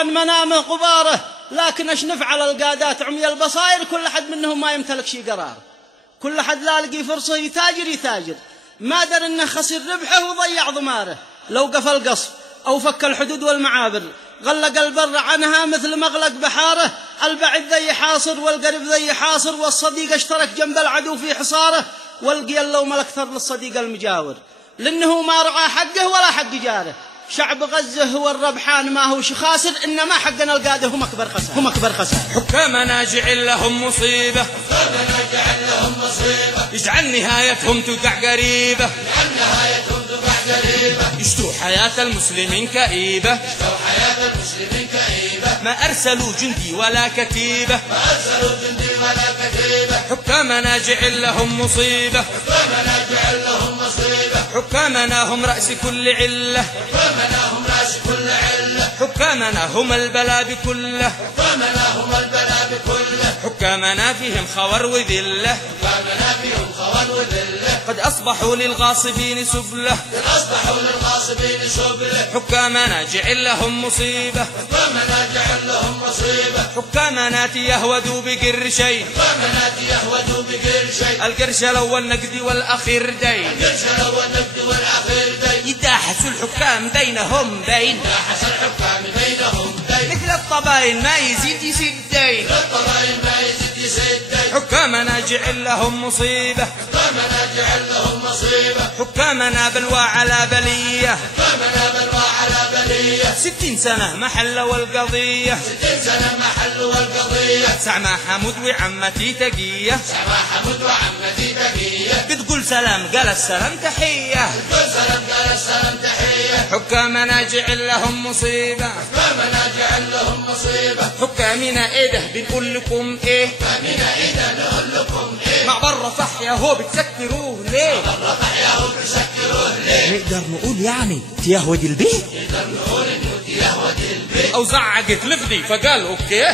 عن منامه غباره. لكن ايش نفعل القادات عمي البصائر، كل حد منهم ما يمتلك شي قرار، كل حد لا لقي فرصة يتاجر، ما در انه خسر ربحه وضيع ضماره. لو قفل قصف او فك الحدود والمعابر، غلق البر عنها مثل مغلق بحاره. البعيد ذي يحاصر والقريب ذي يحاصر، والصديق اشترك جنب العدو في حصاره. والقي اللوم الأكثر للصديق المجاور، لأنه ما رعى حقه ولا حق جاره. شعب غزة هو الربحان ما هو خاسر، إنما حقنا القادة هم أكبر خسار. حكامنا جعل لهم مصيبة، يجعل نهايتهم تقع قريبة، يشتروا حياة المسلمين كئيبة، ما أرسلوا جندي ولا كتيبة. حكامنا جعل لهم مصيبة، حكامنا هم رأس كل علة، حكامنا هم البلاء بكله، حكامنا فيهم خور وذلة، قد أصبحوا للغاصبين سبلة، حكامنا جعل لهم مصيبة، حكامنا تيهودوا بقرشين، القرش الأول نقدي والأخير دين، يتاحسوا الحكام بينهم بين، مثل الطباين ما يزيد يسدين. حكامنا جعل لهم مصيبة، حكامنا بلوى على بلية، 60 سنة محلوا القضية، سعما حمود وعمتي تقية، بتقول سلام قال السلام تحية. حكامنا جعل لهم مصيبة، حكامنا ايه ده بنقول لكم ايه، مع برا صح يا هو بتسكروه ليه، نقدر نقول يعني تيهود البيت، او زعقت لفدي فقال اوكي.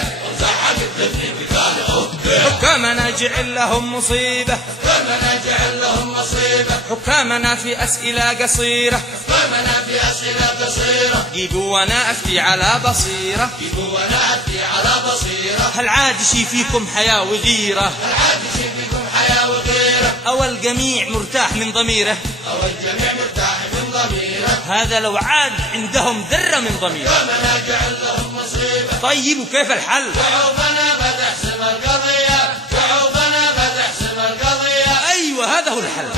حكامنا جعل لهم مصيبة، حكامنا في أسئلة قصيرة، جيبوا وانا أفتي على بصيرة، هل عاد شي فيكم حياة وغيرة، أو الجميع مرتاح من ضميره، هذا لو عاد عندهم ذرة من ضميره. طيب وكيف الحل؟ أيوة هذا هو الحل.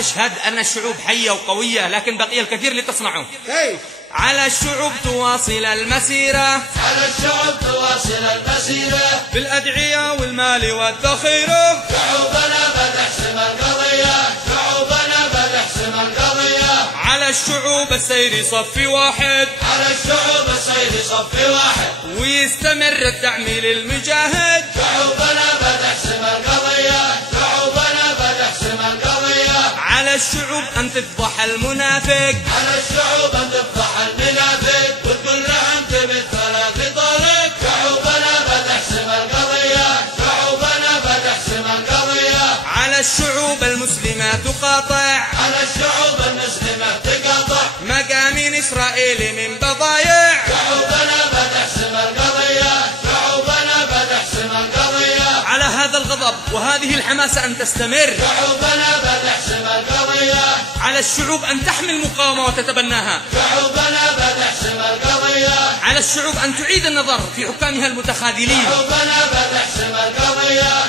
نشهد أن الشعوب حية وقوية، لكن بقي الكثير لتصنعه. على الشعوب تواصل المسيرة، بالأدعية والمال والذخيرة، على الشعوب السير صف واحد، ويستمر الدعم للمجاهد. شعوبنا بتحسم القضية، الشعوب أن تفضح المنافق، على الشعوب أن تفضح المنافق، وتقول لهم تبي ثلاث طريق. شعوبنا بتحسم القضية، شعوبنا بتحسم القضية. على الشعوب المسلمة تقاطع، على الشعوب المسلمة تقاطع مقامين إسرائيل من بضايع. شعوبنا بتحسم القضية، شعوبنا بتحسم القضية. على هذا الغضب وهذه الحماسة أن تستمر، شعوبنا بتحسم القضية. على الشعوب أن تحمي المقاومة وتتبناها، شعوبنا بتحسم القضية. على الشعوب أن تعيد النظر في حكامها المتخاذلين. شعوبنا بتحسم القضية.